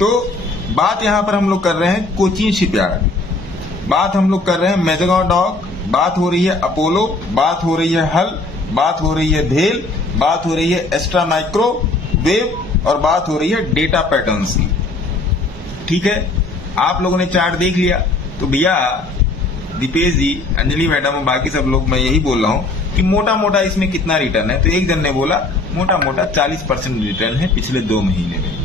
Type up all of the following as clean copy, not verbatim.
तो बात यहां पर हम लोग कर रहे हैं कोचीन शिपयार्ड, बात हम लोग कर रहे हैं मेजगांव डॉक, बात हो रही है अपोलो, बात हो रही है हल, बात हो रही है भेल, बात हो रही है एक्स्ट्रा माइक्रो वेव और बात हो रही है डेटा पैटर्न्स की। ठीक है, आप लोगों ने चार्ट देख लिया। तो भैया दीपेश जी, अंजलि मैडम और बाकी सब लोग, मैं यही बोल रहा हूं कि मोटा मोटा इसमें कितना रिटर्न है। तो एक जन ने बोला मोटा मोटा 40% रिटर्न है पिछले 2 महीने में।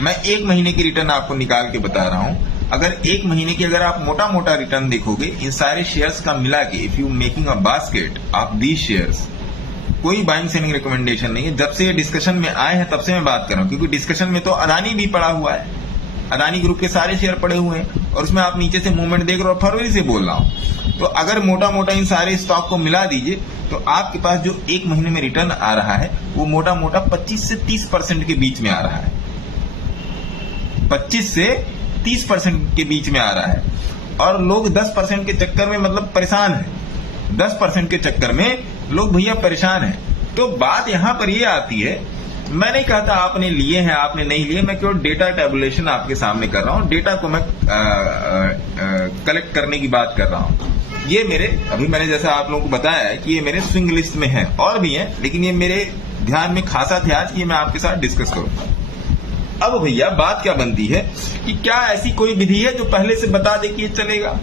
मैं 1 महीने की रिटर्न आपको निकाल के बता रहा हूं। अगर 1 महीने की अगर आप मोटा मोटा रिटर्न देखोगे इन सारे शेयर्स का मिला के, if you making a basket of these shares, कोई बाइंग सेलिंग रिकमेंडेशन नहीं है। जब से ये डिस्कशन में आए हैं तब से मैं बात कर रहा हूं, क्योंकि डिस्कशन में तो अदानी भी पड़ा हुआ है, अदानी ग्रुप के सारे शेयर पड़े हुए हैं और उसमें आप नीचे से मूवमेंट देख रहे हो। फरवरी से बोल रहा हूं। तो अगर मोटा मोटा इन सारे स्टॉक को मिला दीजिए तो आपके पास जो 1 महीने में रिटर्न आ रहा है वो मोटा मोटा 25 से 30% के बीच में आ रहा है। 25 से 30% के बीच में आ रहा है। और लोग 10% के चक्कर में मतलब परेशान है। 10% के चक्कर में लोग भैया परेशान है। तो बात यहां पर ये आती है, मैं नहीं कहता आपने लिए हैं आपने नहीं लिए, मैं केवल डेटा टेबुलेशन आपके सामने कर रहा हूं, डेटा को मैं कलेक्ट करने की बात कर रहा हूं। ये मेरे, अभी मैंने जैसा आप लोगों को बताया है कि ये मेरे स्विंग लिस्ट में है, और भी है, लेकिन ये मेरे ध्यान में खासा थे आज, ये मैं आपके साथ डिस्कस करूंगा। अब भैया बात क्या बनती है कि क्या ऐसी कोई विधि है जो पहले से बता दे कि ये चलेगा?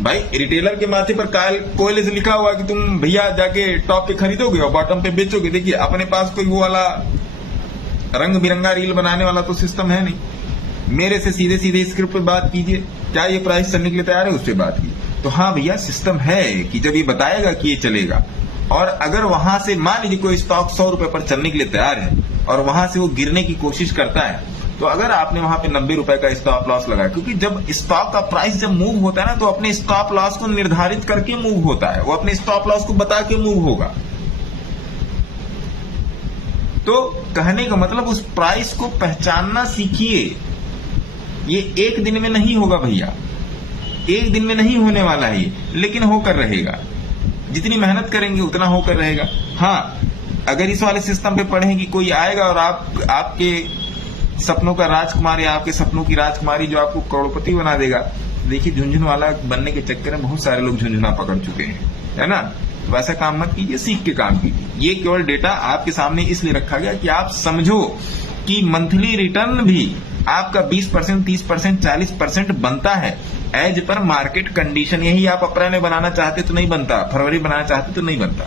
भाई रिटेलर के माथे पर कोयले से लिखा हुआ कि तुम भैया जाके टॉप पे खरीदोगे और बॉटम पे बेचोगे। देखिए अपने पास कोई वो वाला रंग बिरंगा रील बनाने वाला तो सिस्टम है नहीं। मेरे से सीधे सीधे स्क्रिप्ट पे बात कीजिए, क्या ये प्राइस चलने के लिए तैयार है, उस पर बात कीजिए। तो हाँ भैया सिस्टम है कि जब ये बताएगा कि ये चलेगा, और अगर वहां से मान लीजिए कोई स्टॉक 100 रुपए पर चलने के लिए तैयार है और वहां से वो गिरने की कोशिश करता है, तो अगर आपने वहां पे 90 रुपए का स्टॉप लॉस लगाया, क्योंकि जब स्टॉक का प्राइस जब मूव होता है ना तो अपने स्टॉप लॉस को निर्धारित करके मूव होता है, वो अपने स्टॉप लॉस को बता के मूव होगा। तो कहने का मतलब उस प्राइस को पहचानना सीखिए। ये 1 दिन में नहीं होगा भैया, 1 दिन में नहीं होने वाला है ये, लेकिन होकर रहेगा। जितनी मेहनत करेंगे उतना होकर रहेगा। हाँ, अगर इस वाले सिस्टम पे पढ़ें कि कोई आएगा और आपके सपनों का राजकुमार या आपके सपनों की राजकुमारी जो आपको करोड़पति बना देगा। देखिए झुंझुन वाला बनने के चक्कर में बहुत सारे लोग झुंझुना पकड़ चुके हैं, है ना। तो ऐसा काम मत कीजिए, सीख के काम कीजिए। ये केवल डेटा आपके सामने इसलिए रखा गया कि आप समझो कि मंथली रिटर्न भी आपका 20%, 30%, 40% बनता है एज पर मार्केट कंडीशन। यही आप अप्रैल में बनाना चाहते तो नहीं बनता, फरवरी बनाना चाहते तो नहीं बनता।